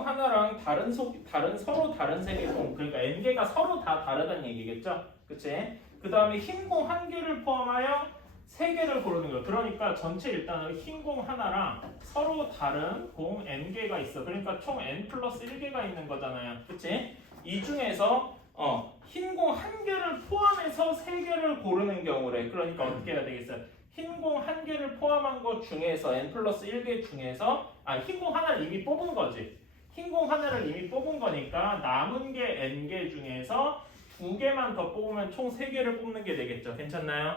흰공 하나랑 서로 다른 색의 공, 그러니까 n개가 서로 다 다르다는 얘기겠죠? 그치? 그 다음에 흰공 한 개를 포함하여 세 개를 고르는 거예요. 그러니까 전체 일단은 흰공 하나랑 서로 다른 공 n개가 있어. 그러니까 총 n 플러스 1개가 있는 거잖아요. 그치? 이 중에서 흰공 한 개를 포함해서 세 개를 고르는 경우래. 그러니까 어떻게 해야 되겠어요? 흰공 한 개를 포함한 것 중에서 n 플러스 1개 중에서 흰공 하나를 이미 뽑은 거지. 흰공 하나를 이미 뽑은 거니까 남은 게 n개 중에서 두 개만 더 뽑으면 총 세 개를 뽑는 게 되겠죠. 괜찮나요?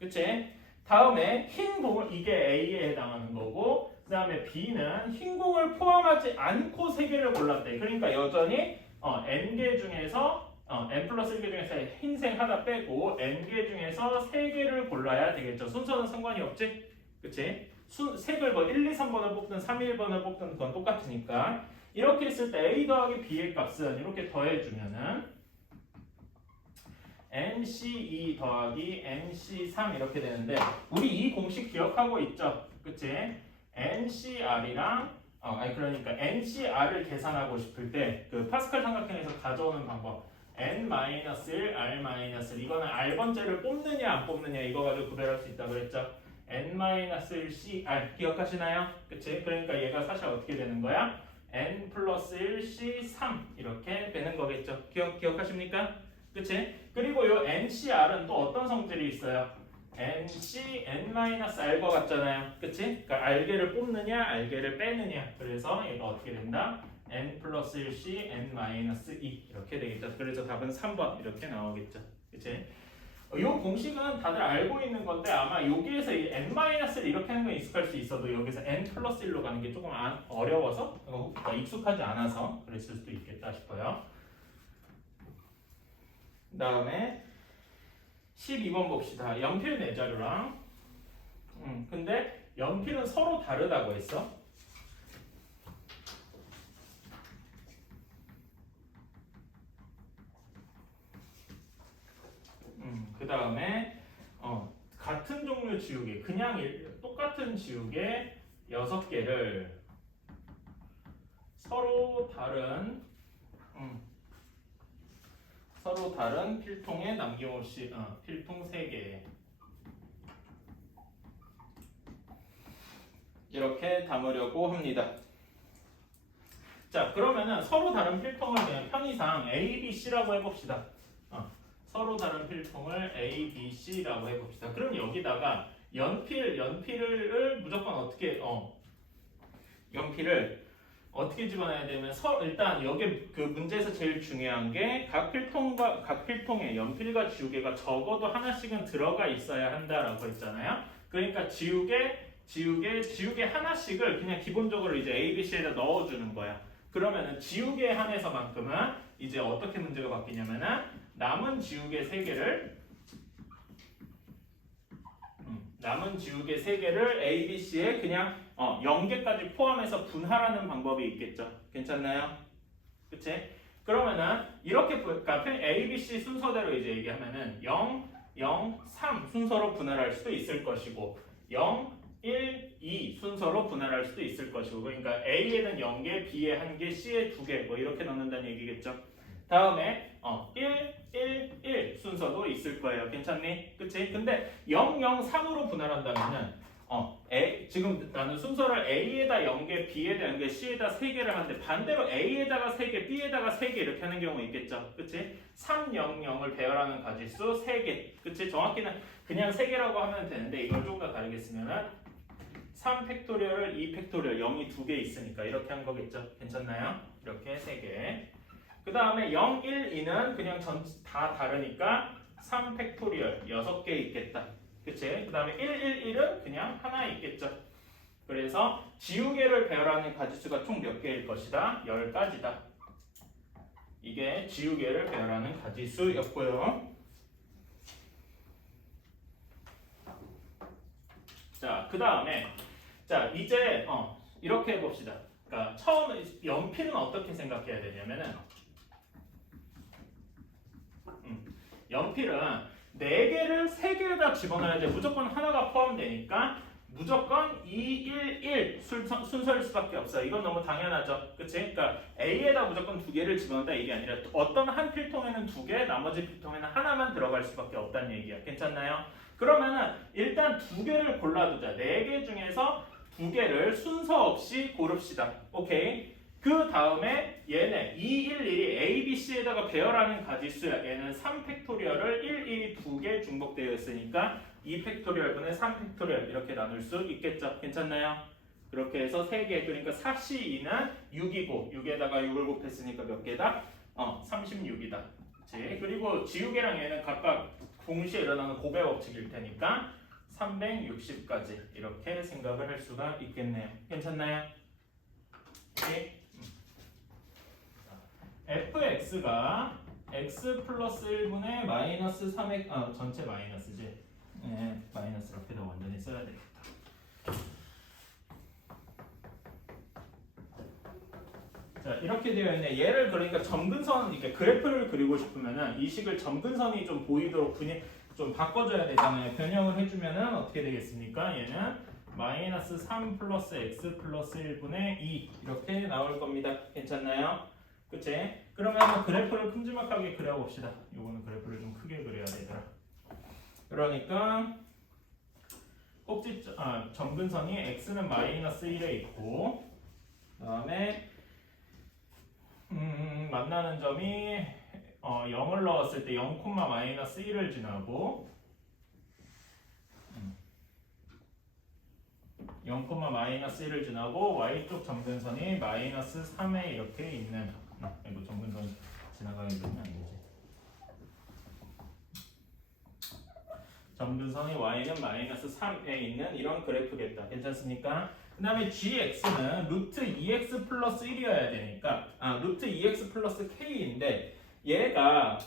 그치? 다음에 흰 공을 이게 A에 해당하는 거고 그 다음에 B는 흰 공을 포함하지 않고 세 개를 골랐대. 그러니까 여전히 n개 중에서 n 플러스 1개 중에서 흰색 하나 빼고 n개 중에서 3개를 골라야 되겠죠. 순서는 상관이 없지? 그치? 색을 뭐 1, 2, 3번을 뽑든 3, 1번을 뽑든 그건 똑같으니까 이렇게 했을 때 a 더하기 b의 값은 이렇게 더해주면은 nc2 더하기 nc3 이렇게 되는데 우리 이 공식 기억하고 있죠? 그치? ncr이랑 그러니까 ncr을 계산하고 싶을 때 그 파스칼 삼각형에서 가져오는 방법 n-1, r-1 이거는 r번째를 뽑느냐 안 뽑느냐 이거 가지고 구별할 수 있다고 그랬죠. n-1 cr 기억하시나요? 그치? 그러니까 얘가 사실 어떻게 되는 거야? n 플러스 1 c3 이렇게 되는 거겠죠. 기억하십니까? 그치? 그리고 요 ncr은 또 어떤 성질이 있어요? nc, n-r과 같잖아요. 그치? 그러니까 r개를 뽑느냐 r개를 빼느냐 그래서 얘가 어떻게 된다? n 플러스 1c, n-2 이렇게 되겠죠. 그래서 답은 3번 이렇게 나오겠죠. 그치? 이 공식은 다들 알고 있는 건데 아마 여기에서 이 n-를 이렇게 하는 건 익숙할 수 있어도 여기서 n 플러스 1로 가는 게 조금 어려워서 익숙하지 않아서 그랬을 수도 있겠다 싶어요. 그 다음에 12번 봅시다. 연필 네 자루랑 근데 연필은 서로 다르다고 했어. 그 다음에 같은 종류 지우개 그냥 똑같은 지우개 6개를 서로 다른 필통에 남김없이 필통 3개 이렇게 담으려고 합니다. 자 그러면은 서로 다른 필통을 그냥 편의상 A, B, C라고 해봅시다. 서로 다른 필통을 A, B, C라고 해봅시다. 그럼 여기다가 연필을 무조건 연필을 어떻게 집어넣어야 되면 일단 여기 그 문제에서 제일 중요한 게 각 필통에 연필과 지우개가 적어도 하나씩은 들어가 있어야 한다라고 했잖아요. 그러니까 지우개 하나씩을 그냥 기본적으로 이제 A, B, C에다 넣어주는 거야. 그러면은 지우개에 한해서만큼은 이제 어떻게 문제가 바뀌냐면은 남은 지우개 3개를 A, B, C에 그냥 0개까지 포함해서 분할하는 방법이 있겠죠. 괜찮나요? 그치? 그러면은 이렇게 그러니까 A, B, C 순서대로 이제 얘기하면은 0, 0, 3 순서로 분할할 수도 있을 것이고 0, 1, 2 순서로 분할할 수도 있을 것이고 그러니까 A에는 0개, B에 1개, C에 2개 뭐 이렇게 넣는다는 얘기겠죠. 다음에 1 순서도 있을 거예요. 괜찮니? 그치? 근데 0, 0, 3으로 분할한다면은 지금 나는 순서를 A에다 0개, B에다 0개, C에다 3개를 하는데 반대로 A에다가 3개, B에다가 3개 이렇게 하는 경우 있겠죠. 그치? 3, 0, 0을 배열하는 가지수 3개. 그치? 정확히는 그냥 3개라고 하면 되는데 이걸 조금 더 다르게 쓰면은 3 팩토리얼을 2 팩토리얼 0이 2개 있으니까 이렇게 한 거겠죠. 괜찮나요? 이렇게 3개. 그 다음에 0, 1, 2는 그냥 다 다르니까 3 팩토리얼 6개 있겠다. 그치? 그 다음에 1, 1, 1은 그냥 하나 있겠죠. 그래서 지우개를 배열하는 가지수가 총 몇 개일 것이다? 10가지다. 이게 지우개를 배열하는 가지수였고요. 자, 그 다음에 이제 이렇게 해봅시다. 그러니까 처음에 연필은 어떻게 생각해야 되냐면은 연필은 4개를 3개에다 집어넣어야 돼. 무조건 하나가 포함되니까 무조건 2, 1, 1 순서일 수밖에 없어요. 이건 너무 당연하죠. 그치? 그러니까 A에다 무조건 두 개를 집어넣는다 이게 아니라 어떤 한 필통에는 두 개, 나머지 필통에는 하나만 들어갈 수밖에 없다는 얘기야. 괜찮나요? 그러면은 일단 두 개를 골라두자. 네 개 중에서 두 개를 순서 없이 고릅시다. 오케이? 그 다음에 얘네 2, 1, 1이 A, B, C에다가 배열하는 가지수야. 얘는 3팩토리얼을 1, 1이 두 개 중복되어 있으니까 2팩토리얼분의 3팩토리얼 이렇게 나눌 수 있겠죠. 괜찮나요? 그렇게 해서 3개 그러니까 4C2는 6이고 6에다가 6을 곱했으니까 몇 개다? 36이다. 그치? 그리고 지우개랑 얘는 각각 동시에 일어나는 고배 법칙일 테니까 360까지 이렇게 생각을 할 수가 있겠네요. 괜찮나요? 오케이? fx가 x 플러스 1분의 마이너스 3x 전체 마이너스지. 네, 마이너스 앞에다 완전히 써야 되겠다. 자, 이렇게 되어 있네. 얘를 그러니까 점근선 이렇게 그래프를 그리고 싶으면은 이 식을 점근선이 좀 보이도록 좀 바꿔줘야 되잖아요. 변형을 해주면은 어떻게 되겠습니까? 얘는 마이너스 3 플러스 x 플러스 1분의 2 이렇게 나올 겁니다. 괜찮나요? 그치? 그러면 한번 그래프를 큼지막하게 그려봅시다. 요거는 그래프를 좀 크게 그려야 되더라. 그러니까 점근선이 x는 마이너스 1에 있고 그 다음에 만나는 점이 0을 넣었을 때 0, 마이너스 1을 지나고 0, 마이너스 1을 지나고 y쪽 점근선이 마이너스 3에 이렇게 있는 이거 점근선 지나가게 되면 안 되지. 점근선이 y는 마이너스 3에 있는 이런 그래프겠다. 괜찮습니까? 그 다음에 gx는 루트 2x 플러스 1이어야 되니까 루트 2x 플러스 k인데 얘가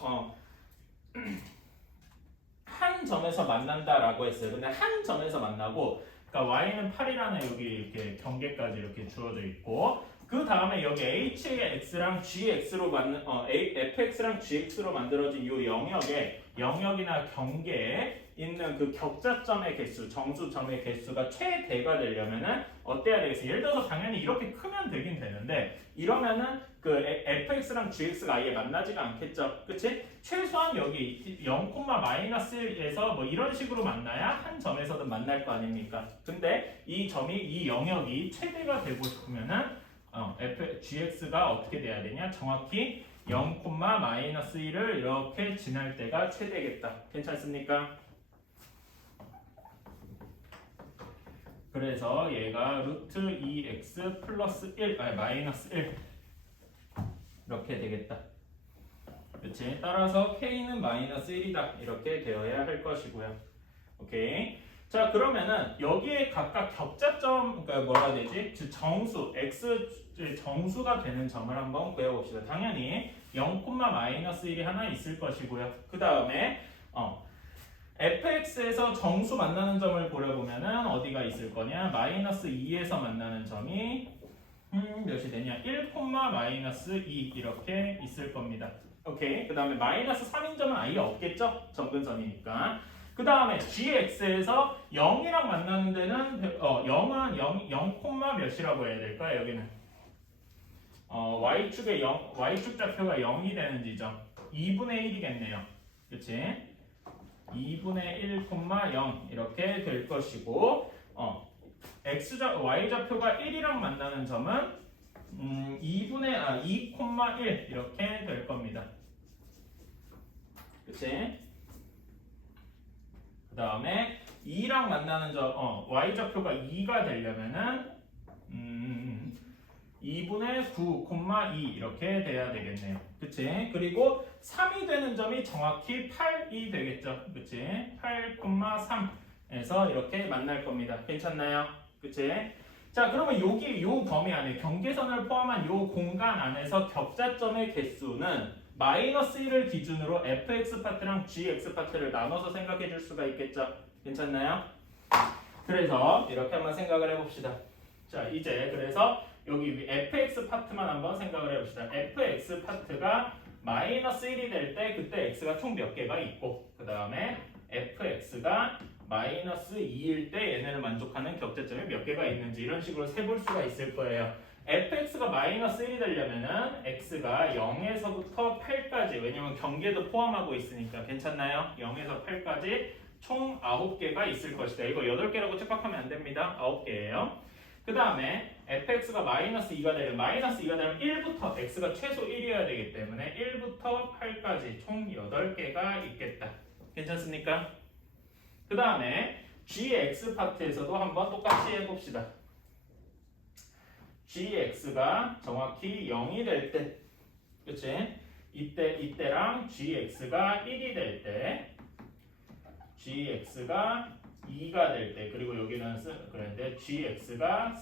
한 점에서 만난다라고 했어요. 근데 한 점에서 만나고 그러니까 y는 8이라는 여기 이렇게 경계까지 이렇게 주어져 있고 그 다음에 여기 hx랑 gx로 fx랑 gx로 만들어진 이 영역이나 경계에 있는 그 격자점의 개수, 정수점의 개수가 최대가 되려면은 어때야 되겠어요? 예를 들어서 당연히 이렇게 크면 되긴 되는데 이러면은 그 fx랑 gx가 아예 만나지가 않겠죠, 그치? 최소한 여기 0, 마이너스 1에서 뭐 이런 식으로 만나야 한 점에서든 만날 거 아닙니까? 근데 이 영역이 최대가 되고 싶으면은 gx가 어떻게 돼야 되냐? 정확히 0, 마이너스 1을 이렇게 지날 때가 최대겠다. 괜찮습니까? 그래서 얘가 루트 2x 플러스 1, 마이너스 1 이렇게 되겠다. 그렇지? 따라서 k는 마이너스 1이다. 이렇게 되어야 할 것이고요. 오케이. 자, 그러면은 여기에 각각 격자점, 그러니까 뭐라 해야 되지? 정수, x 정수가 되는 점을 한번 구해봅시다. 당연히 0, 마이너스 1이 하나 있을 것이고요. 그 다음에 fx에서 정수 만나는 점을 고려보면은 어디가 있을 거냐? 마이너스 2에서 만나는 점이 몇이 되냐? 1, 마이너스 2 이렇게 있을 겁니다. 오케이. 그 다음에 마이너스 3인 점은 아예 없겠죠? 점근선이니까. 그 다음에 gx에서 0이랑 만나는 데는 0은 0, 몇이라고 해야 될까? 여기는 y축 좌표가 0이 되는 지점 2분의 1이겠네요. 그치? 2분의 1, 0 이렇게 될 것이고 y 좌표가 1이랑 만나는 점은 2, 1 이렇게 될 겁니다. 그치? 그 다음에 2랑 만나는 점 y 좌표가 2가 되려면은 2분의 9, 2 이렇게 돼야 되겠네요. 그치? 그리고 3이 되는 점이 정확히 8이 되겠죠. 그치? 8, 3에서 이렇게 만날 겁니다. 괜찮나요? 그치? 자, 그러면 요 범위 안에 경계선을 포함한 요 공간 안에서 격자점의 개수는 마이너스 1을 기준으로 fx 파트랑 gx 파트를 나눠서 생각해 줄 수가 있겠죠. 괜찮나요? 그래서 이렇게 한번 생각을 해봅시다. 자, 이제 그래서 여기 fx 파트만 한번 생각을 해봅시다. fx 파트가 마이너스 1이 될 때 그때 x가 총 몇 개가 있고 그 다음에 fx가 마이너스 2일 때 얘네를 만족하는 격제점이 몇 개가 있는지 이런 식으로 세볼 수가 있을 거예요. fx가 마이너스 1이 되려면은 x가 0에서부터 8까지, 왜냐면 경계도 포함하고 있으니까 괜찮나요? 0에서 8까지 총 9개가 있을 것이다. 이거 8개라고 착각하면 안 됩니다. 9개예요. 그 다음에 fx가 마이너스 2가 되면 1부터 x가 최소 1이어야 되기 때문에 1부터 8까지 총 8개가 있겠다. 괜찮습니까? 그 다음에 gx 파트에서도 한번 똑같이 해봅시다. gx가 정확히 0이 될 때, 그치? 이때랑 gx가 1이 될 때, gx가 2가 될 때, 그리고 여기는 그런데 gx가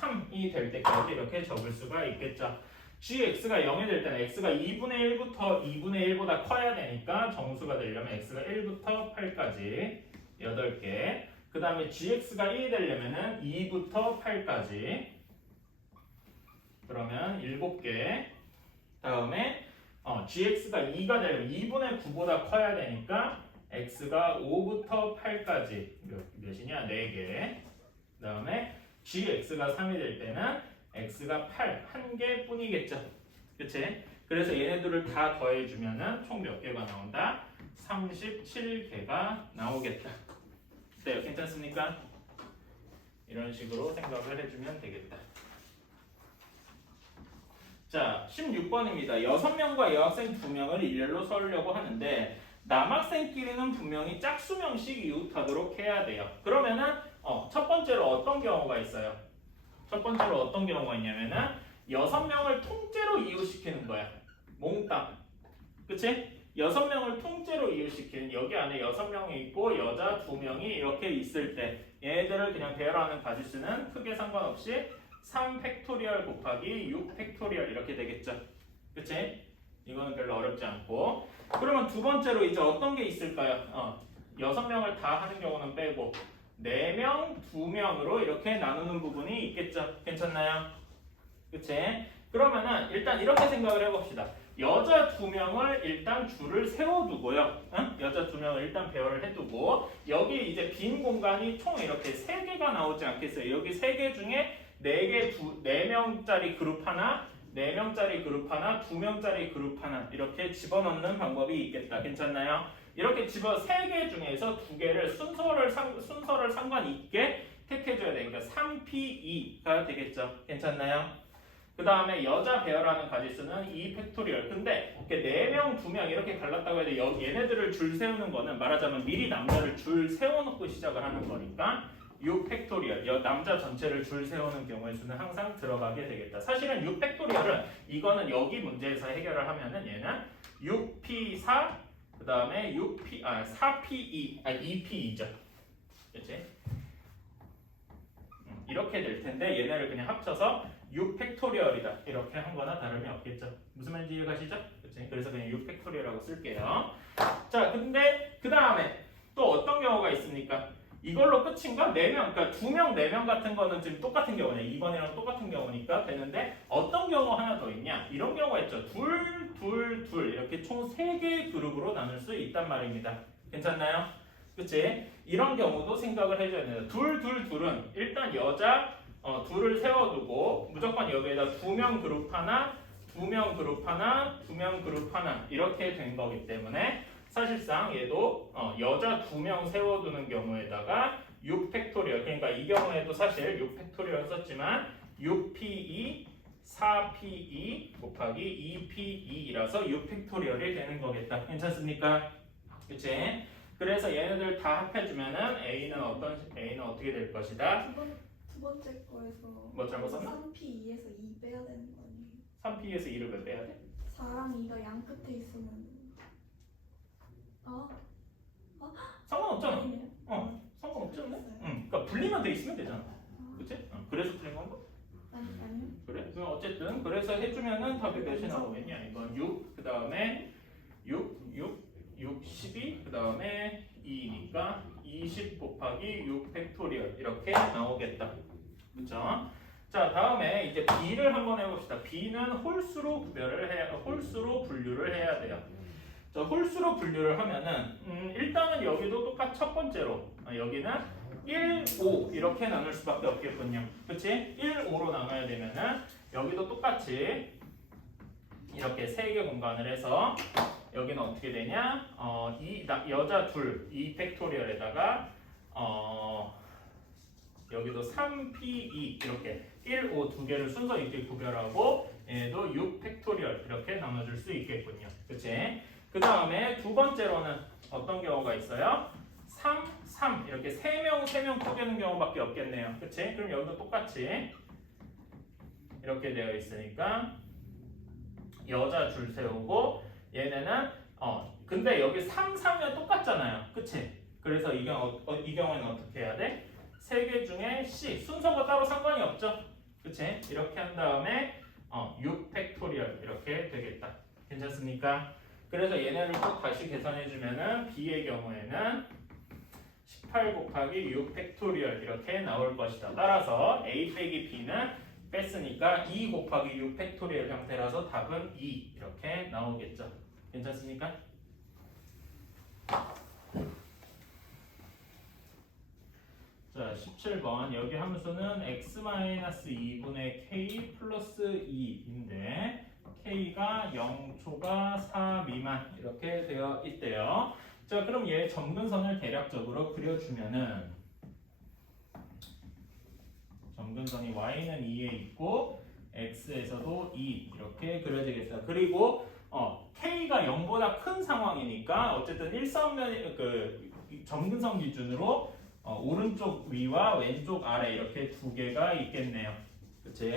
3이 될 때까지 이렇게 적을 수가 있겠죠. gx가 0이 될 때는 x가 2분의 1부터 2분의 1보다 커야 되니까 정수가 되려면 x가 1부터 8까지 8개. 그 다음에 gx가 1이 되려면은 2부터 8까지 그러면 7개. 다음에 gx가 2가 되려면 2분의 9보다 커야 되니까 x가 5부터 8까지 몇이냐? 4개. 그 다음에 gx가 3이 될 때는 x가 8, 1개 뿐이겠죠. 그치? 그래서 얘네들을 다 더해주면은 총 몇 개가 나온다? 37개가 나오겠다. 네, 괜찮습니까? 이런 식으로 생각을 해주면 되겠다. 자, 16번입니다. 6명과 여학생 2명을 일렬로 서려고 하는데 남학생끼리는 분명히 짝수명씩 이웃하도록 해야 돼요. 그러면은 첫 번째로 어떤 경우가 있어요? 첫 번째로 어떤 경우가 있냐면은 6명을 통째로 이웃시키는 거야. 몽땅. 그치? 6명을 통째로 이웃시키는, 여기 안에 6명이 있고 여자 2명이 이렇게 있을 때 얘네들을 그냥 배열하는 가지수는 크게 상관없이 3 팩토리얼 곱하기 6 팩토리얼 이렇게 되겠죠. 그치? 이거는 별로 어렵지 않고. 그러면 두 번째로 이제 어떤 게 있을까요? 6명을 다 하는 경우는 빼고 4명, 2명으로 이렇게 나누는 부분이 있겠죠. 괜찮나요? 그치? 그러면은 일단 이렇게 생각을 해봅시다. 여자 2명을 일단 줄을 세워두고요. 응? 여자 2명을 일단 배열을 해두고 여기 이제 빈 공간이 총 이렇게 3개가 나오지 않겠어요? 여기 3개 중에 4명짜리 그룹 하나, 4명짜리 그룹 하나, 2명짜리 그룹 하나 이렇게 집어넣는 방법이 있겠다. 괜찮나요? 이렇게 3개 중에서 2개를 순서를 상관있게 택해줘야 되니까 3p2가 되겠죠. 괜찮나요? 그 다음에 여자 배열하는 가지수는 2 팩토리얼. 근데 4명, 2명 이렇게 갈랐다고 해도 얘네들을 줄 세우는 거는 말하자면 미리 남자를 줄 세워놓고 시작을 하는 거니까 6 팩토리얼, 남자 전체를 줄 세우는 경우의 수는 항상 들어가게 되겠다. 사실은 6 팩토리얼은 이거는 여기 문제에서 해결을 하면은 얘는 6p4 그 다음에 4p2 2p2죠. 그치? 이렇게 될 텐데 얘네를 그냥 합쳐서 6 팩토리얼이다 이렇게 한 거나 다름이 없겠죠. 무슨 말인지 이해가시죠? 그치? 그래서 그냥 6 팩토리얼이라고 쓸게요. 자, 근데 그 다음에 또 어떤 경우가 있습니까? 이걸로 끝인가? 4명, 그러니까 2명, 4명 같은 거는 지금 똑같은 경우네. 2번이랑 똑같은 경우니까 되는데 어떤 경우 하나 더 있냐? 이런 경우가 있죠. 둘 이렇게 총 3개의 그룹으로 나눌 수 있단 말입니다. 괜찮나요? 그치? 이런 경우도 생각을 해줘야 돼요. 둘은 일단 여자 둘을 세워두고 무조건 여기에다 2명 그룹 하나, 2명 그룹 하나, 2명 그룹 하나 이렇게 된 거기 때문에 사실상 얘도 여자 2명 세워두는 경우에다가 6 팩토리얼, 그러니까 이 경우에도 사실 6 팩토리얼 썼지만 6p2 4p2 곱하기 2p2라서 6 팩토리얼이 되는 거겠다. 괜찮습니까? 그치? 그래서 얘네들 다 합해주면은 A는 어떻게 될 것이다? 두 번째 거에서 뭐 잘못 썼나? 3p2에서 2 빼야 되는 거 아니에요? 3p에서 2를 왜 빼야 돼? 4랑 2가 양 끝에 있으면 상관없잖아. 아니네요. 상관없잖아. 있어요? 그러니까 분리만 돼 있으면 되잖아. 그치? 그래서 틀린 건가? 아니요. 그래? 그럼 어쨌든 그래서 해주면은 답이 몇이 나오겠냐? 이건 6, 그 다음에 6, 12, 그 다음에 2니까 20 곱하기 6 팩토리얼 이렇게 나오겠다. 그쵸? 자, 다음에 이제 B를 한번 해봅시다. B는 홀수로 분류를 해야 돼요. 자, 홀수로 분류를 하면은 일단은 여기도 똑같이 첫 번째로 여기는 1, 5 이렇게 나눌 수밖에 없겠군요. 그치? 1, 5로 나눠야 되면은 여기도 똑같이 이렇게 세 개 공간을 해서 여기는 어떻게 되냐? 여자 둘 2 팩토리얼에다가 여기도 3p2 이렇게 1, 5 두 개를 순서 있게 구별하고 얘도 6 팩토리얼 이렇게 나눠줄 수 있겠군요. 그치? 그 다음에 두 번째로는 어떤 경우가 있어요? 3, 3 이렇게 3명 쪼개는 경우밖에 없겠네요. 그치? 그럼 여기도 똑같이 이렇게 되어 있으니까 여자 줄 세우고 얘네는 근데 여기 3, 3면 똑같잖아요. 그치? 그래서 이 경우에는 어떻게 해야 돼? 세 개 중에 C 순서가 따로 상관이 없죠. 그치? 이렇게 한 다음에 6 팩토리얼 이렇게 되겠다. 괜찮습니까? 그래서 얘네를 꼭 다시 계산해주면은 B의 경우에는 18 곱하기 6 팩토리얼 이렇게 나올 것이다. 따라서 A 빼기 B는 뺐으니까 2 곱하기 6 팩토리얼 형태라서 답은 2 이렇게 나오겠죠. 괜찮습니까? 자, 17번 여기 함수는 x-2분의 k 플러스 2인데 k가 0초가 4 미만 이렇게 되어 있대요. 자, 그럼 얘 점근선을 대략적으로 그려주면은 점근선이 y는 2에 있고 x에서도 2 이렇게 그려지겠다. 그리고 k가 0보다 큰 상황이니까 어쨌든 일선면 그 점근선 기준으로 오른쪽 위와 왼쪽 아래 이렇게 두 개가 있겠네요. 그치?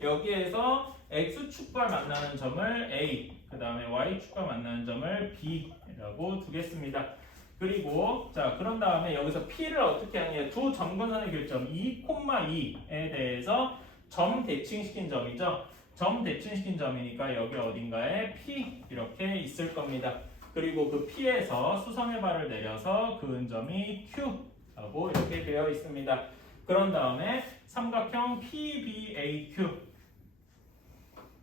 여기에서 x축과 만나는 점을 a, 그 다음에 y축과 만나는 점을 b라고 두겠습니다. 그리고 자 그런 다음에 여기서 p를 어떻게 하냐? 두 점근선의 교점 2,2에 대해서 점 대칭시킨 점이죠. 점 대칭시킨 점이니까 여기 어딘가에 p 이렇게 있을 겁니다. 그리고 그 p에서 수성의 발을 내려서 그은 점이 q 하고 이렇게 되어 있습니다. 그런 다음에 삼각형 PBAQ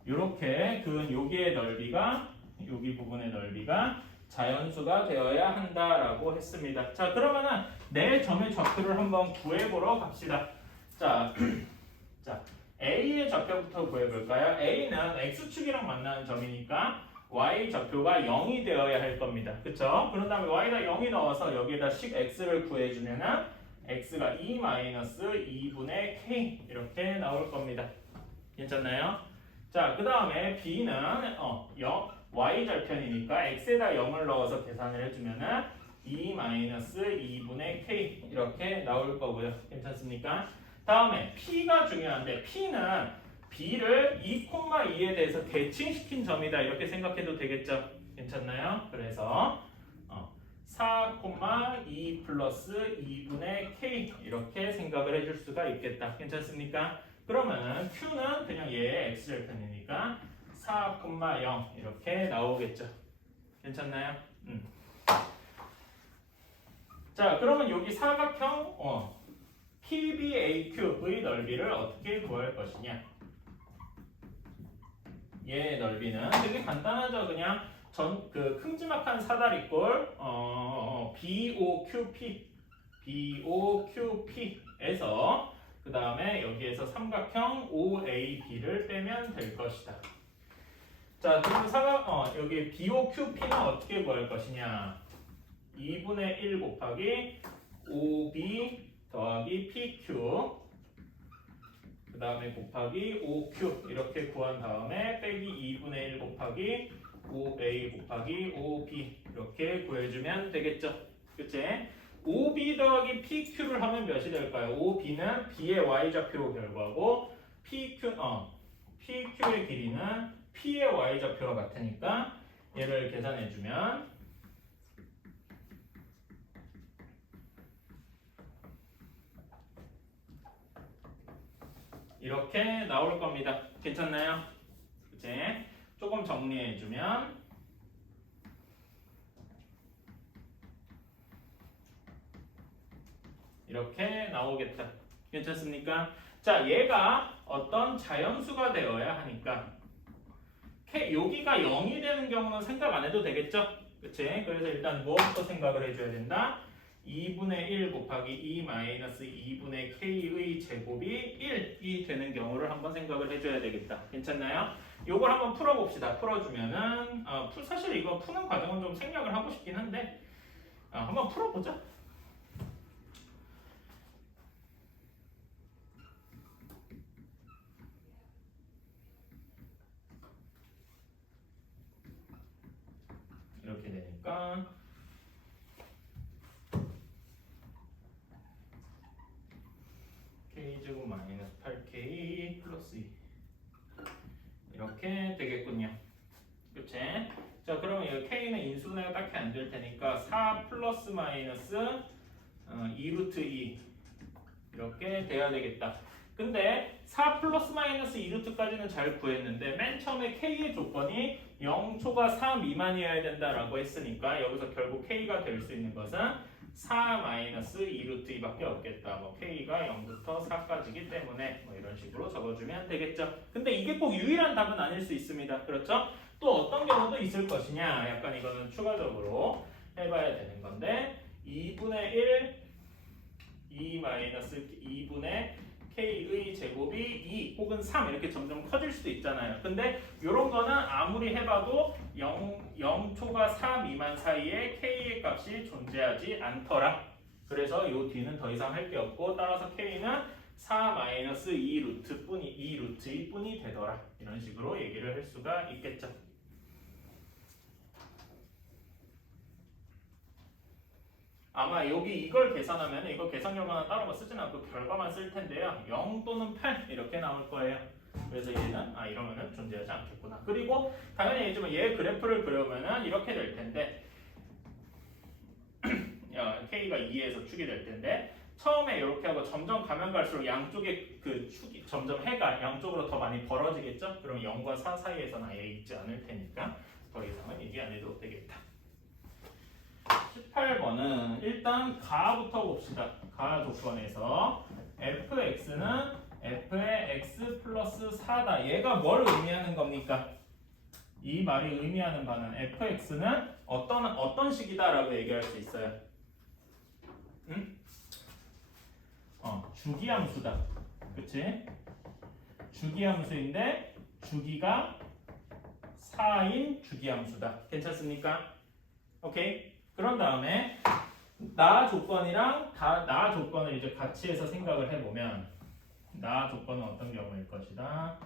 이렇게 그은 여기의 넓이가 여기 부분의 넓이가 자연수가 되어야 한다라고 했습니다. 자 그러면은 네 점의 좌표를 한번 구해보러 갑시다. 자 A의 좌표부터 구해볼까요? A는 X축이랑 만나는 점이니까 Y 좌표가 0이 되어야 할 겁니다. 그쵸? 그런 다음에 Y가 0이 나와서 여기에다 식 X를 구해주면은 X가 2-2분의 K 이렇게 나올 겁니다. 괜찮나요? 자, 그 다음에 B는 Y 절편이니까 X에다 0을 넣어서 계산을 해주면은 2-2분의 K 이렇게 나올 거고요. 괜찮습니까? 다음에 P가 중요한데 P는 B를 2,2에 대해서 대칭시킨 점이다 이렇게 생각해도 되겠죠? 괜찮나요? 그래서 4,2 플러스 2분의 K 이렇게 생각을 해줄 수가 있겠다. 괜찮습니까? 그러면은 Q는 그냥 얘의 X절편이니까 4,0 이렇게 나오겠죠. 괜찮나요? 자 그러면 여기 사각형 PBAQ의 넓이를 어떻게 구할 것이냐? 얘의 넓이는 되게 간단하죠. 그냥 그 큼지막한 사다리꼴 BOQP에서 그 다음에 여기에서 삼각형 OAB를 빼면 될 것이다. 자, 그럼 여기 BOQP는 어떻게 구할 것이냐? 2분의 1 곱하기 OB 더하기 PQ 그 다음에 곱하기 OQ 이렇게 구한 다음에 빼기 2분의 1 곱하기 OA 곱하기 OB 이렇게 구해주면 되겠죠. 그치? OB 더하기 PQ를 하면 몇이 될까요? OB는 B의 Y좌표 결과고 PQ의 길이는 P의 Y좌표와 같으니까 얘를 계산해주면 이렇게 나올 겁니다. 괜찮나요? 그치? 조금 정리해주면 이렇게 나오겠다. 괜찮습니까? 자, 얘가 어떤 자연수가 되어야 하니까 여기가 0이 되는 경우는 생각 안 해도 되겠죠? 그치? 그래서 일단 무엇부터 생각을 해줘야 된다? 2분의 1 곱하기 2 마이너스 2분의 k의 제곱이 1이 되는 경우를 한번 생각을 해줘야 되겠다. 괜찮나요? 요걸 한번 풀어봅시다. 풀어주면은 사실 이거 푸는 과정은 좀 생략을 하고 싶긴 한데 한번 풀어보자. 이렇게 되니까 k제곱 마이너스 8k 플러스 2 이렇게 되겠군요. 그치? 자 그러면 이 k는 인수분해가 딱히 안 될 테니까 4 플러스 마이너스 2루트 2 이렇게 돼야 되겠다. 근데 4 플러스 마이너스 2루트까지는 잘 구했는데 맨 처음에 k의 조건이 0초가 4 미만이어야 된다라고 했으니까 여기서 결국 k가 될 수 있는 것은 4 마이너스 2루트 2밖에 없겠다. 뭐 k가 0부터 4까지기 때문에 뭐 이런 식으로 적어주면 되겠죠. 근데 이게 꼭 유일한 답은 아닐 수 있습니다. 그렇죠? 또 어떤 경우도 있을 것이냐? 약간 이거는 추가적으로 해봐야 되는 건데 2분의 1 2 마이너스 2분의 k의 제곱이 2 혹은 3 이렇게 점점 커질 수도 있잖아요. 근데 이런 거는 아무리 해봐도 0초가 4 미만 사이에 k의 값이 존재하지 않더라. 그래서 이 뒤는 더 이상 할 게 없고 따라서 k는 4 마이너스 2루트 뿐이 2루트 2뿐이 되더라. 이런 식으로 얘기를 할 수가 있겠죠. 아마 여기 이걸 계산하면 이거 계산 결과는 따로 뭐 쓰진 않고 결과만 쓸 텐데요. 0 또는 8 이렇게 나올 거예요. 그래서 얘는 이러면은 존재하지 않겠구나. 그리고 당연히 얘기지만 얘 그래프를 그려면은 이렇게 될 텐데 k가 2에서 축이 될 텐데 처음에 이렇게 하고 점점 가면 갈수록 양쪽에 그 축이 점점 해가 양쪽으로 더 많이 벌어지겠죠? 그럼 0과 4 사이에서는 아예 있지 않을 테니까 더 이상은 얘기 안 해도 되겠다. 18번은 일단 가부터 봅시다. 가 조건에서 fx는 f의 x 플러스 4다. 얘가 뭘 의미하는 겁니까? 이 말이 의미하는 바는 fx는 어떤 식이다라고 얘기할 수 있어요. 응? 주기함수다. 그치? 주기함수인데 주기가 4인 주기함수다. 괜찮습니까? 오케이. 그런 다음에 나 조건이랑 나 조건을 이제 같이 해서 생각을 해보면 나 조건은 어떤 경우일 것이다.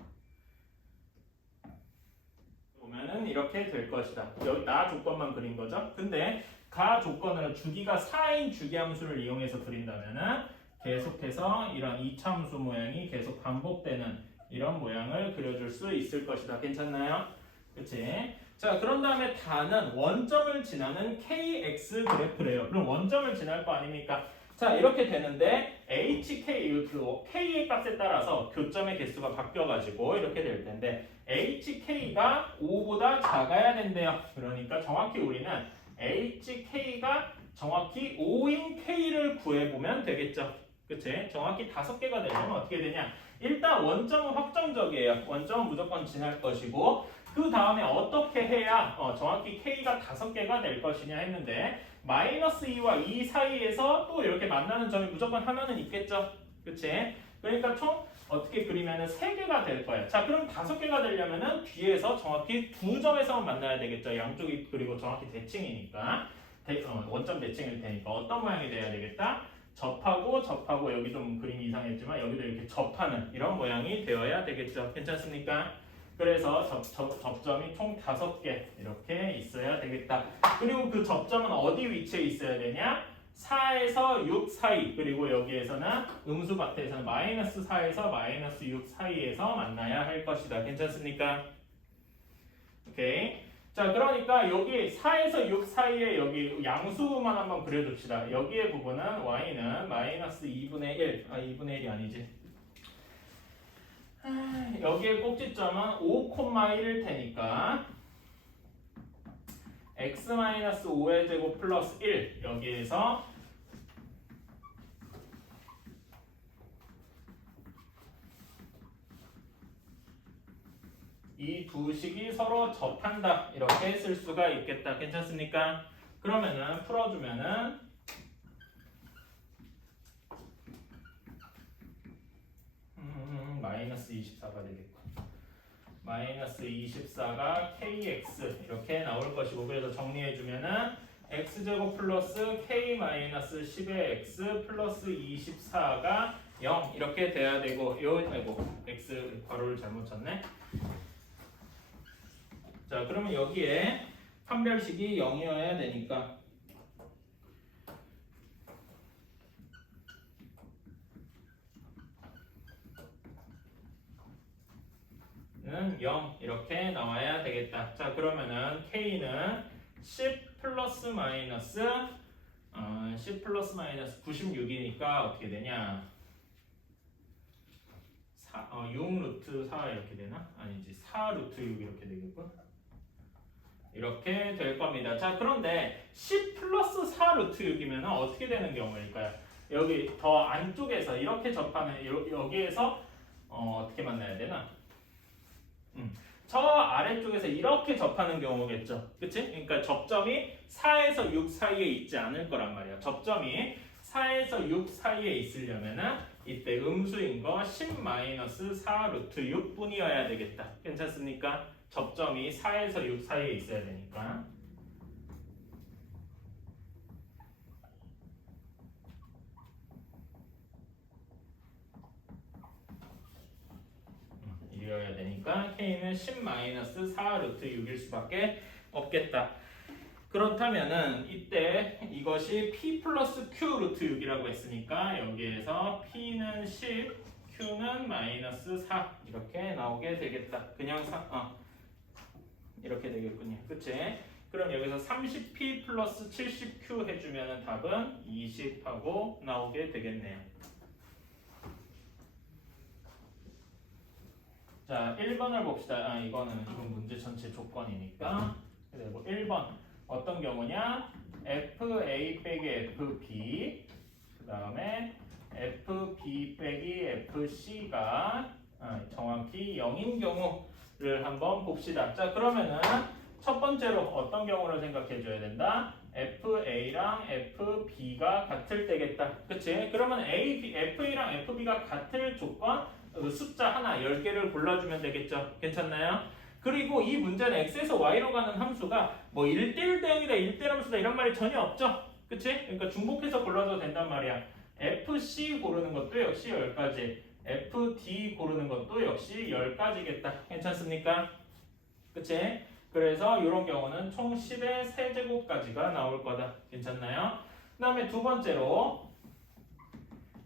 보면은 이렇게 될 것이다. 여기 나 조건만 그린 거죠. 근데 가 조건으로 주기가 4인 주기함수를 이용해서 그린다면은 계속해서 이런 이차함수 모양이 계속 반복되는 이런 모양을 그려줄 수 있을 것이다. 괜찮나요? 그치? 자, 그런 다음에 다는 원점을 지나는 kx 그래프래요. 그럼 원점을 지날 거 아닙니까? 자, 이렇게 되는데 hk, 그 k의 값에 따라서 교점의 개수가 바뀌어가지고 이렇게 될 텐데 hk가 5보다 작아야 된대요. 그러니까 정확히 우리는 hk가 정확히 5인 k를 구해보면 되겠죠. 그치? 정확히 5개가 되려면 어떻게 되냐? 일단 원점은 확정적이에요. 원점은 무조건 지날 것이고 그 다음에 어떻게 해야 정확히 k가 5개가 될 것이냐 했는데 마이너스 2와 2 사이에서 또 이렇게 만나는 점이 무조건 하나는 있겠죠. 그치? 그러니까 총 어떻게 그리면은 3개가 될 거예요. 자, 그럼 5개가 되려면은 뒤에서 정확히 2점에서만 만나야 되겠죠. 양쪽이 그리고 정확히 대칭이니까 원점 대칭일 테니까 어떤 모양이 돼야 되겠다? 접하고 여기 좀 그림이 이상했지만 여기도 이렇게 접하는 이런 모양이 되어야 되겠죠. 괜찮습니까? 그래서 접점이 총 5개 이렇게 있어야 되겠다. 그리고 그 접점은 어디 위치에 있어야 되냐? 4에서 6 사이, 그리고 여기에서는 음수밭에서는 마이너스 4에서 마이너스 6 사이에서 만나야 할 것이다. 괜찮습니까? 오케이. 자, 그러니까 여기 4에서 6 사이에 여기 양수만 한번 그려줍시다. 여기의 부분은 y는 마이너스 2분의 1, 2분의 1이 아니지. 여기에 꼭지점은 5,1일 테니까 x-5의 제곱 플러스 1 여기에서 2 이 두 식이 서로 접한다 이렇게 쓸 수가 있겠다. 괜찮습니까? 그러면은 풀어주면은 마이너스 24가 되겠고 마이너스 24가 kx 이렇게 나올 것이고 그래서 정리해주면은 x제곱 플러스 k 마이너스 10의 x 플러스 24가 0 이렇게 돼야 되고 아이고 x 괄호를 잘못 쳤네. 자 그러면 여기에 판별식이 0이어야 되니까 는 0 이렇게 나와야 되겠다. 자 그러면은 k는 10 플러스 마이너스 10 플러스 마이너스 96이니까 어떻게 되냐 6 루트 4 이렇게 되나? 아니지 4 루트 6 이렇게 되겠고 이렇게 될 겁니다. 자 그런데 10 플러스 4 루트 6이면 어떻게 되는 경우일까요? 여기 더 안쪽에서 이렇게 접하는 여기에서 어떻게 만나야 되나? 저 아래쪽에서 이렇게 접하는 경우겠죠. 그치? 그러니까 접점이 4에서 6 사이에 있지 않을 거란 말이야. 접점이 4에서 6 사이에 있으려면은 이때 음수인 거 10-4 루트 6분이어야 되겠다. 괜찮습니까? 접점이 4에서 6 사이에 있어야 되니까. 이어야 되니까 k는 10-4 루트 6일 수밖에 없겠다. 그렇다면은 이때 이것이 p 플러스 q 루트 6이라고 했으니까 여기에서 p는 10, q는 마이너스 4 이렇게 나오게 되겠다. 그냥 이렇게 되겠군요. 그치? 그럼 여기서 30p 플러스 70q 해주면 답은 20하고 나오게 되겠네요. 자, 1번을 봅시다. 이건 문제 전체 조건이니까. 그리고 1번 어떤 경우냐? FA 빼기 FB 그 다음에 FB 빼기 FC가 정확히 0인 경우를 한번 봅시다. 자, 그러면은 첫 번째로 어떤 경우를 생각해 줘야 된다? FA랑 FB가 같을 때겠다. 그치? 그러면 FA랑 FB가 같을 조건 숫자 하나 10개를 골라주면 되겠죠. 괜찮나요? 그리고 이 문제는 x에서 y로 가는 함수가 뭐 1대1 대응이다 1대1 함수다 이런 말이 전혀 없죠. 그치? 그러니까 중복해서 골라도 된단 말이야. FC 고르는 것도 역시 10가지 FD 고르는 것도 역시 10가지겠다. 괜찮습니까? 그치? 그래서 이런 경우는 총 10의 세제곱까지가 나올 거다. 괜찮나요? 그 다음에 두 번째로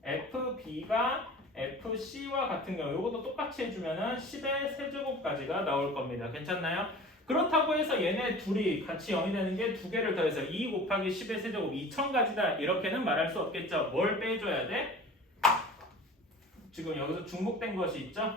FB가 FC와 같은 경우 이것도 똑같이 해주면은 10의 세제곱까지가 나올 겁니다. 괜찮나요? 그렇다고 해서 얘네 둘이 같이 0이 되는 게 두 개를 더해서 2 곱하기 10의 세제곱 2000가지다 이렇게는 말할 수 없겠죠. 뭘 빼줘야 돼? 지금 여기서 중복된 것이 있죠?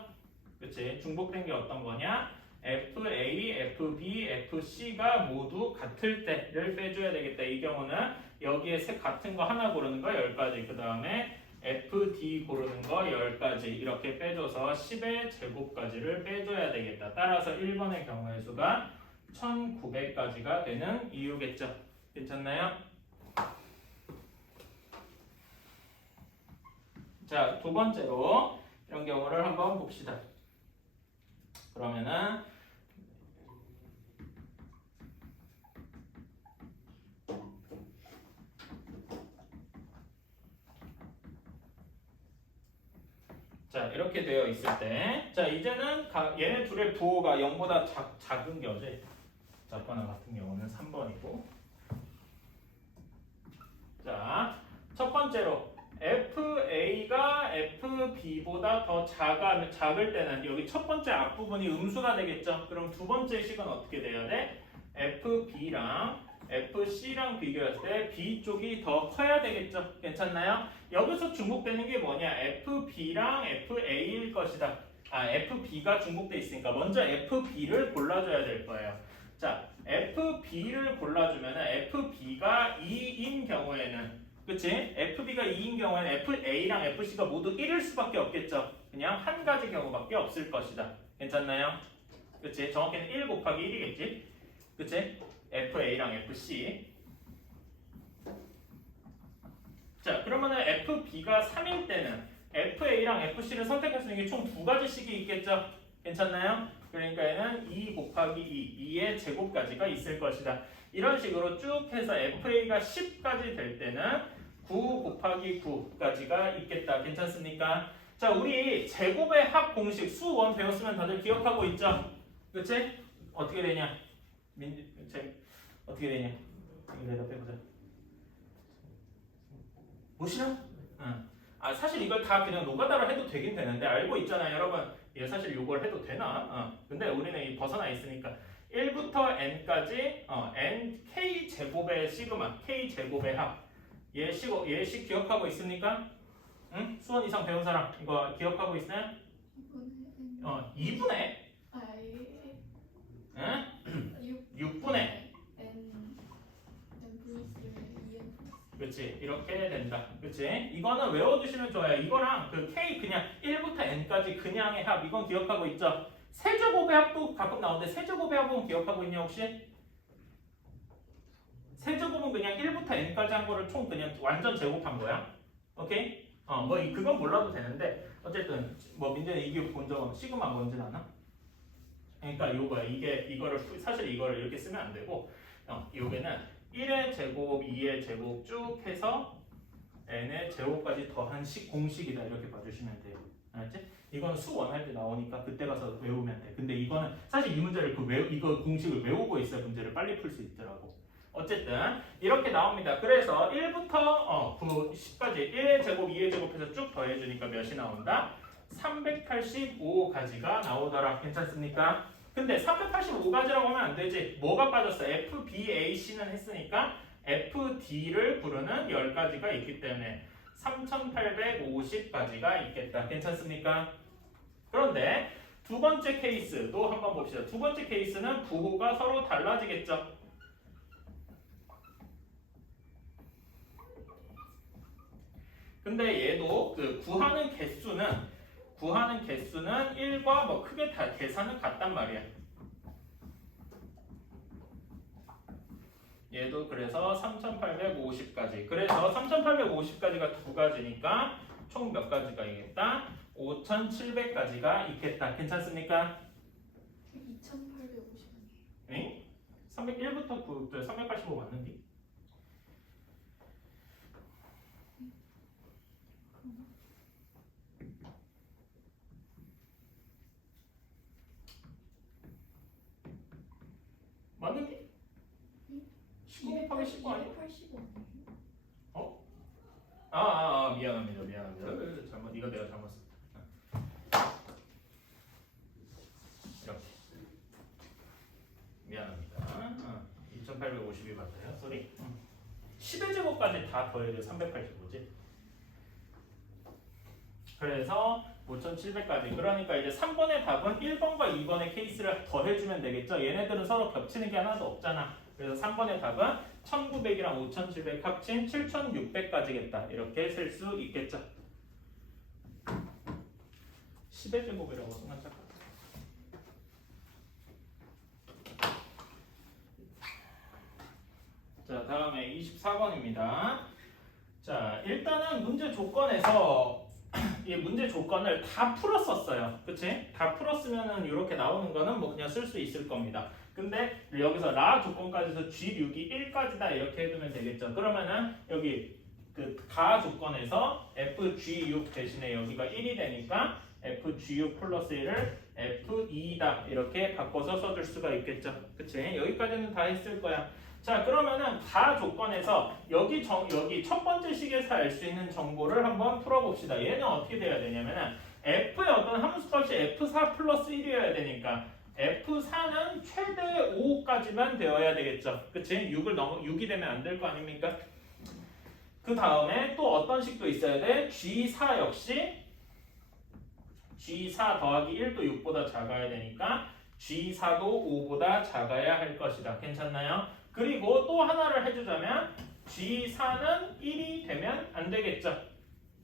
그치? 중복된 게 어떤 거냐? FA, FB, FC가 모두 같을 때를 빼줘야 되겠다. 이 경우는 여기에 같은 거 하나 고르는 거 10가지 그 다음에 FD 고르는 거 10가지 이렇게 빼줘서 10의 제곱까지를 빼줘야 되겠다. 따라서 1번의 경우의 수가 1900까지가 되는 이유겠죠. 괜찮나요? 자, 두 번째로 이런 경우를 한번 봅시다. 그러면은 자 이렇게 되어 있을 때 자 이제는 얘네 둘의 부호가 0보다 작은 거지. 작거나 같은 경우는 3번이고 자 첫 번째로 FA가 FB보다 더 작을 때는 여기 첫 번째 앞부분이 음수가 되겠죠. 그럼 두 번째 식은 어떻게 돼야 돼? FB랑 FC랑 비교했을 때 B 쪽이 더 커야 되겠죠. 괜찮나요? 여기서 중복되는 게 뭐냐? FB랑 FA일 것이다. FB가 중복돼 있으니까 먼저 FB를 골라줘야 될 거예요. 자, FB를 골라주면 FB가 2인 경우에는 그치? FB가 2인 경우에는 FA랑 FC가 모두 1일 수밖에 없겠죠. 그냥 한 가지 경우밖에 없을 것이다. 괜찮나요? 그치? 정확히는 1 곱하기 1이겠지? 그치? FA랑 FC. 자, 그러면은 FB가 3일 때는 FA랑 FC를 선택할 수 있는 게 총 두 가지씩이 있겠죠? 괜찮나요? 그러니까 얘는 2 곱하기 2의 제곱까지가 있을 것이다. 이런 식으로 쭉 해서 FA가 10까지 될 때는 9 곱하기 9까지가 있겠다. 괜찮습니까? 자, 우리 제곱의 합 공식 수1 배웠으면 다들 기억하고 있죠? 그치? 어떻게 되냐? 어떻게 되냐? 이거 대답해보자. 보시나? 응. 아, 사실 이걸 다 그냥 노가다로 해도 되긴 되는데 알고 있잖아요, 여러분. 얘 사실 이걸 해도 되나? 근데 우리는 이 벗어나 있으니까 1부터 n까지 n k 제곱의 시그마, k 제곱의 합. 얘식 기억하고 있습니까? 응? 수원 이상 배운 사람 이거 기억하고 있어요? 2분의 응? 6분의 그렇지 이렇게 된다. 그렇지? 이거는 외워두시면 좋아요. 이거랑 그 k 그냥 1부터 n까지 그냥의 합 이건 기억하고 있죠? 세제곱의 합도 가끔 나오는데 세제곱의 합은 기억하고 있냐 혹시? 세제곱은 그냥 1부터 n까지 한 거를 총 그냥 완전 제곱한 거야. 오케이? 그건 몰라도 되는데 어쨌든 뭐 민재는 이게 본 적은 시그마 뭔지 아나? 그러니까 요거야. 이거를 사실 이거를 이렇게 쓰면 안 되고 요게는 1의 제곱, 2의 제곱 쭉 해서 n의 제곱까지 더한 공식이다 이렇게 봐주시면 돼요. 알았지? 이건 수1 할 때 나오니까 그때 가서 외우면 돼. 근데 이거는 사실 이 문제를 이거 공식을 외우고 있어야 문제를 빨리 풀 수 있더라고. 어쨌든 이렇게 나옵니다. 그래서 1부터 10까지 1의 제곱, 2의 제곱해서 쭉 더해주니까 몇이 나온다? 385가지가 나오더라. 괜찮습니까? 근데 385가지라고 하면 안 되지. 뭐가 빠졌어? FBAC는 했으니까 FD를 부르는 10가지가 있기 때문에 3850가지가 있겠다. 괜찮습니까? 그런데 두 번째 케이스도 한번 봅시다. 두 번째 케이스는 부호가 서로 달라지겠죠. 근데 얘도 그 구하는 개수는 1과 뭐 크게 다 계산은 같단 말이야. 얘도 그래서 3850까지. 그래서 3850까지가 두 가지니까 총 몇 가지가 있겠다? 5700까지가 있겠다. 괜찮습니까? 2850원이에요. 응? 301부터 385 맞는디? 맞는디? 19 곱하기 19 아니야? 285. 미안합니다. 잘못 이거 내가 잘못 썼다. 이렇게 미안합니다. 2850이 맞아요. 쏘리. 10의 제곱까지 다 더해도 385지. 그래서 5700까지. 그러니까 이제 3번의 답은 1번과 2번의 케이스를 더해주면 되겠죠. 얘네들은 서로 겹치는 게 하나도 없잖아. 그래서 3번의 답은 1900이랑 5700 합친 7600까지겠다. 이렇게 쓸 수 있겠죠. 10의 제곱이라고 쓰면 딱. 자, 다음에 24번입니다. 자, 일단은 문제 조건에서 이 문제 조건을 다 풀었었어요. 그치? 다 풀었으면은 이렇게 나오는 거는 뭐 그냥 쓸 수 있을 겁니다. 근데 여기서 라 조건까지서 G6이 1까지다 이렇게 해두면 되겠죠. 그러면은 여기 그 가 조건에서 FG6 대신에 여기가 1이 되니까 FG6 플러스 1을 F2다 이렇게 바꿔서 써줄 수가 있겠죠. 그치? 여기까지는 다 했을 거야. 자, 그러면은 가 조건에서 여기 첫 번째 식에서 알 수 있는 정보를 한번 풀어봅시다. 얘는 어떻게 돼야 되냐면은 F의 어떤 함수값이 F4 플러스 1이어야 되니까 F4는 최대 5까지만 되어야 되겠죠. 그치? 6이 되면 안 될 거 아닙니까? 그 다음에 또 어떤 식도 있어야 돼? G4 역시 G4 더하기 1도 6보다 작아야 되니까 G4도 5보다 작아야 할 것이다. 괜찮나요? 그리고 또 하나를 해주자면 G4는 1이 되면 안 되겠죠.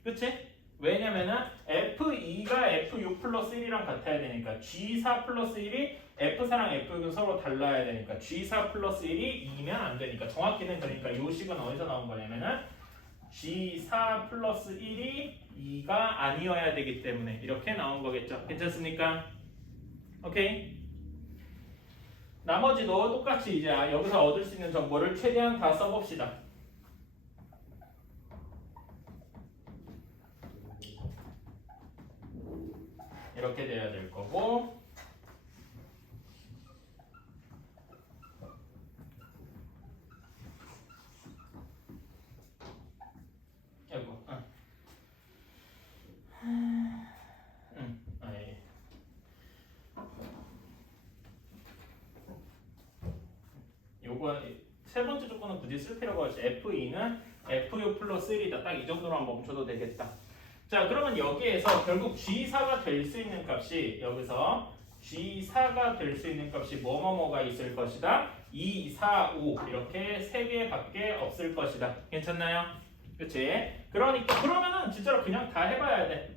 그치? 왜냐면은 F2가 F6 플러스 1이랑 같아야 되니까 G4 플러스 1이 F4랑 F6은 서로 달라야 되니까 G4 플러스 1이 2면 안 되니까 정확히는 그러니까 이 식은 어디서 나온 거냐면은 G4 플러스 1이 2가 아니어야 되기 때문에 이렇게 나온 거겠죠. 괜찮습니까? 오케이. 나머지도 똑같이 이제 여기서 얻을 수 있는 정보를 최대한 다 써봅시다. 이렇게 돼야 될 거고 아이고 아예 요거 세 번째 조건은 굳이 쓸 필요가 없이 F2는 F6 플러스 1이다. 딱 이 정도로만 멈춰도 되겠다. 자, 그러면 여기에서 결국 G4가 될 수 있는 값이 여기서 G4가 될 수 있는 값이 뭐뭐뭐가 있을 것이다. 2, 4, 5 이렇게 세 개밖에 없을 것이다. 괜찮나요? 그치? 그러니까 그러면은 진짜로 그냥 다 해봐야 돼.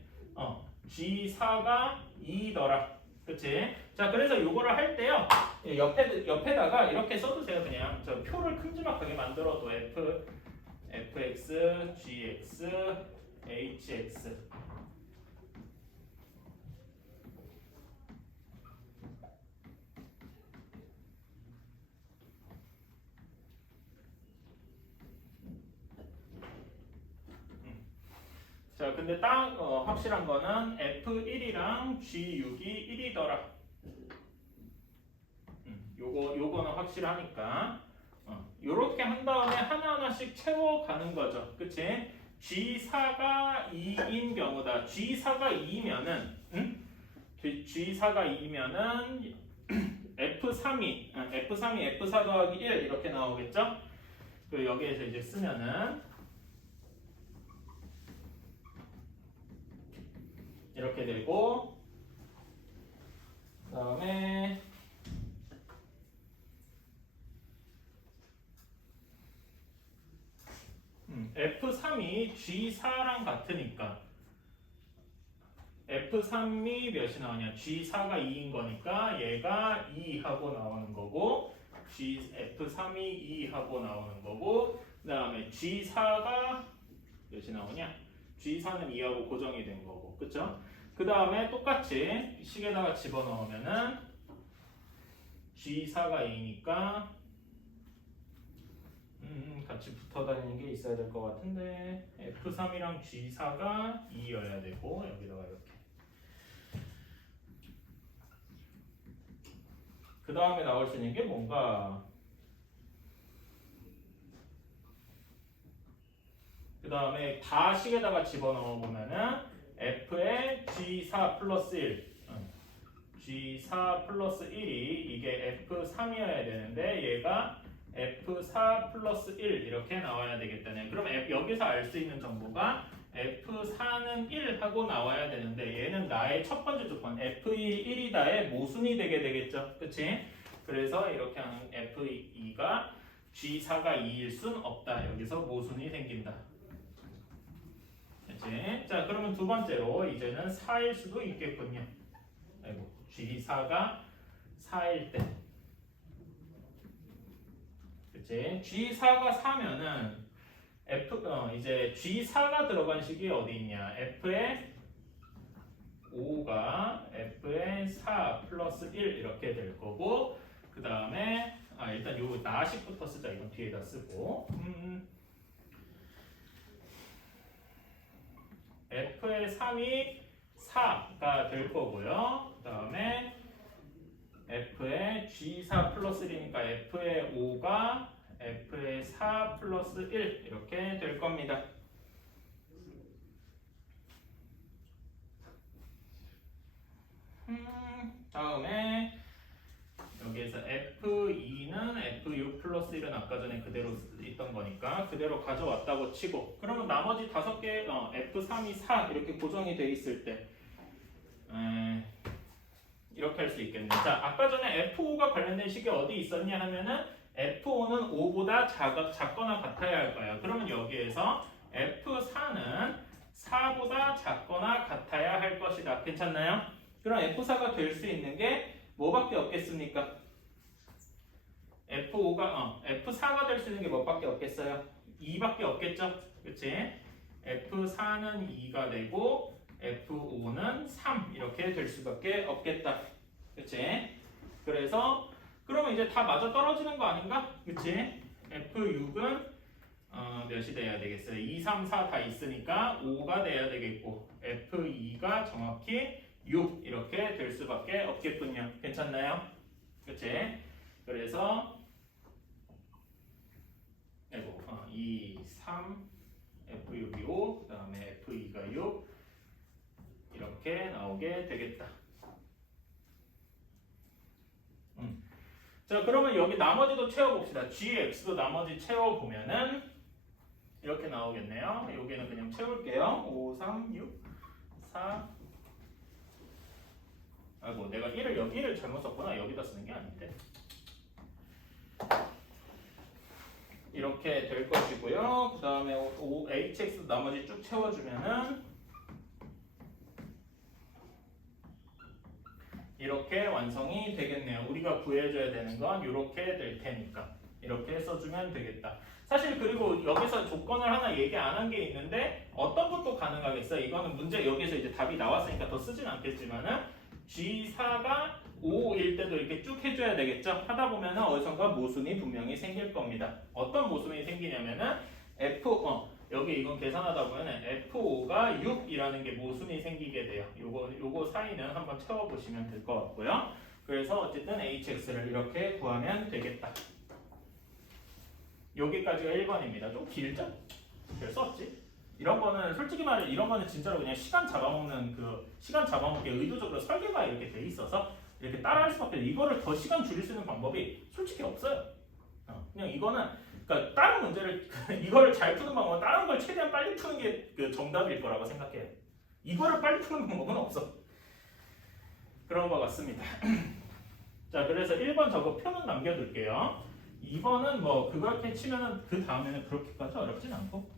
G4가 2더라. 그치? 자, 그래서 요거를 할 때요. 옆에다가 이렇게 써두세요. 그냥 저 표를 큼지막하게 만들어도 fx, gx, hx. 자, 근데 딱 확실한 거는 F1이랑 G6이 1이더라. 요거는 확실하니까. 요렇게 한 다음에 하나하나씩 채워가는 거죠. 그치? G4가 2인 경우다. G4가 2면은, G4가 2면은 F3이, F4 더하기 1 이렇게 나오겠죠? 그리고 여기에서 이제 쓰면은 이렇게 되고 그다음에 F3이 G4랑 같으니까 F3이 몇이 나오냐? G4가 2인 거니까 얘가 2 하고 나오는 거고 F3이 2 하고 나오는 거고 그다음에 G4가 몇이 나오냐? G4는 2하고 고정이 된 거고 그쵸? 그 다음에 똑같이 식에다가 집어넣으면은 G4가 2니까 같이 붙어 다니는 게 있어야 될 것 같은데 F3이랑 G4가 2여야 되고 여기다가 이렇게 그 다음에 나올 수 있는 게 뭔가 그 다음에 다 식에다가 집어넣어 보면은 F의 G4 플러스 1 G4 플러스 1이 이게 F3이어야 되는데 얘가 F4 플러스 1 이렇게 나와야 되겠다네. 그럼 여기서 알 수 있는 정보가 F4는 1 하고 나와야 되는데 얘는 나의 첫 번째 조건 F1 1이다의 모순이 되게 되겠죠. 그치? 그래서 이렇게 하는 F2가 G4가 2일 순 없다. 여기서 모순이 생긴다. 그치? 자, 그러면 두 번째로 이제는 4일 수도 있겠군요. 아이고, G4가 4일 때. 그치? G4가 4면은 이제 G4가 들어간 식이 어디 있냐? F의 5가 F의 4 플러스 1 이렇게 될 거고 그 다음에 일단 요 나식부터 쓰자. 이건 뒤에다 쓰고 F의 3이 4가 될 거고요. 그 다음에 F의 G4 플러스 1이니까 F의 5가 F의 4 플러스 1 이렇게 될 겁니다. 다음에 여기에서 F2는 F6 플러스 1은 아까 전에 그대로 있던 거니까 그대로 가져왔다고 치고 그러면 나머지 5개 F3이 4 이렇게 고정이 돼 있을 때 이렇게 할 수 있겠네. 자, 아까 전에 F5가 관련된 식이 어디 있었냐 하면은 F5는 5보다 작거나 같아야 할 거야. 그러면 여기에서 F4는 4보다 작거나 같아야 할 것이다. 괜찮나요? 그럼 F4가 될 수 있는 게 뭐밖에 없겠습니까? F4가 될 수 있는 게 뭐밖에 없겠어요? 2밖에 없겠죠? 그치? F4는 2가 되고 F5는 3 이렇게 될 수밖에 없겠다. 그치? 그래서 그러면 이제 다 맞아 떨어지는 거 아닌가? 그치? F6은 몇이 돼야 되겠어요? 2, 3, 4 다 있으니까 5가 돼야 되겠고 F2가 정확히 6 이렇게 될 수밖에 없겠군요. 괜찮나요? 그치? 그래서 2, 3, F6이 5, 그 다음에 F2가 6 이렇게 나오게 되겠다. 자, 그러면 여기 나머지도 채워봅시다. GX도 나머지 채워보면은 이렇게 나오겠네요. 여기는 그냥 채울게요. 5, 3, 6, 4. 아이고, 내가 1을 여기를 잘못 썼구나. 여기다 쓰는 게 아닌데. 이렇게 될 것이고요. 그 다음에 HX 나머지 쭉 채워주면은 이렇게 완성이 되겠네요. 우리가 구해줘야 되는 건 이렇게 될 테니까 이렇게 써주면 되겠다. 사실 그리고 여기서 조건을 하나 얘기 안 한 게 있는데 어떤 것도 가능하겠어요. 이거는 문제 여기서 이제 답이 나왔으니까 더 쓰진 않겠지만은 G4가 5일 때도 이렇게 쭉 해줘야 되겠죠. 하다 보면은 어디선가 모순이 분명히 생길 겁니다. 어떤 모순이 생기냐면은 여기 이건 계산하다 보면 F5가 6이라는 게 모순이 생기게 돼요. 요거 사이는 한번 채워보시면 될 것 같고요. 그래서 어쨌든 HX를 이렇게 구하면 되겠다. 여기까지가 1번입니다. 좀 길죠? 잘 썼지? 이런 거는 솔직히 말해 이런 거는 진짜로 그냥 시간 잡아먹게 의도적으로 설계가 이렇게 돼 있어서 이렇게 따라할 수밖에 없어요. 이거를 더 시간 줄일 수 있는 방법이 솔직히 없어요. 그냥 이거는 그러니까 다른 문제를 이거를 잘 푸는 방법은 다른 걸 최대한 빨리 푸는 게 그 정답일 거라고 생각해요. 이거를 빨리 푸는 방법은 없어. 그런 것 같습니다. 자, 그래서 1번 저거 표는 남겨둘게요. 2번은 뭐 그렇게 치면은 그 다음에는 그렇게까지 어렵진 않고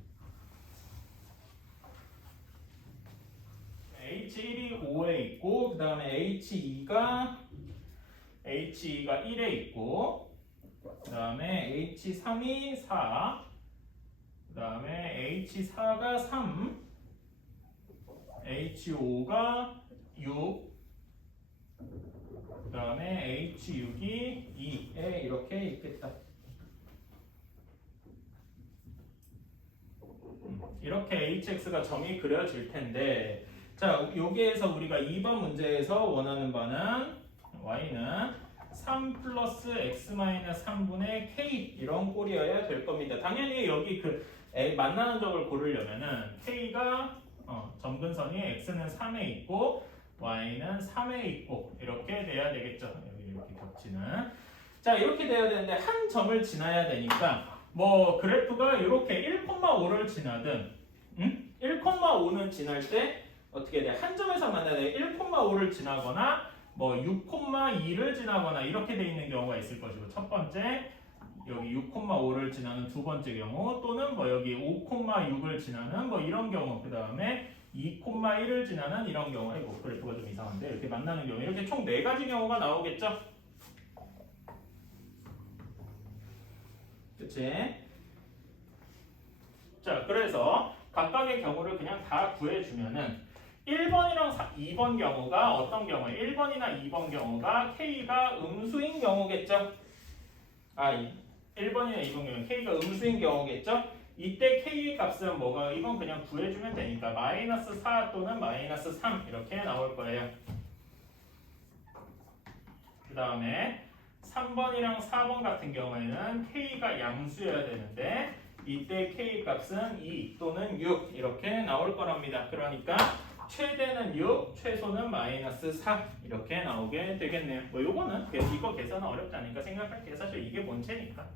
H1이 5에 있고 그 다음에 H2가 1에 있고 그 다음에 H3이 4 그 다음에 H4가 3 H5가 6 그 다음에 H6이 2에 이렇게 있겠다. 이렇게 HX가 점이 그려질 텐데 자, 여기에서 우리가 2번 문제에서 원하는 바는 Y는 3 플러스 X 마이너스 3분의 K 이런 꼴이어야 될 겁니다. 당연히 여기 그 만나는 적을 고르려면은 K가 점근선이 X는 3에 있고 Y는 3에 있고 이렇게 돼야 되겠죠. 여기 이렇게 겹치는. 자, 이렇게 돼야 되는데 한 점을 지나야 되니까 뭐 그래프가 이렇게 1,5를 지나든 1,5는 지날 때 어떻게 돼? 한 점에서 만나야 돼. 1,5를 지나거나 뭐 6,2를 지나거나 이렇게 돼 있는 경우가 있을 것이고 첫 번째 여기 6,5를 지나는 두 번째 경우 또는 뭐 여기 5,6을 지나는 뭐 이런 경우 그 다음에 2,1을 지나는 이런 경우 이거 그래프가 좀 이상한데 이렇게 만나는 경우 이렇게 총 4가지 경우가 나오겠죠? 그치? 자, 그래서 각각의 경우를 그냥 다 구해주면은 1번이랑 2번 경우가 어떤 경우에 1번이나 2번 경우가 K가 음수인 경우겠죠? 1번이나 2번 경우는 K가 음수인 경우겠죠? 이때 K의 값은 뭐가 이건 그냥 구해주면 되니까 마이너스 4 또는 마이너스 3 이렇게 나올 거예요. 그 다음에 3번이랑 4번 같은 경우에는 K가 양수여야 되는데 이때 K 값은 2 또는 6 이렇게 나올 거랍니다. 그러니까 최대는 6, 최소는 마이너스 4 이렇게 나오게 되겠네요. 뭐 요거는 이거 계산은 어렵지 않으니까 생각할게요. 사실 이게 본체니까.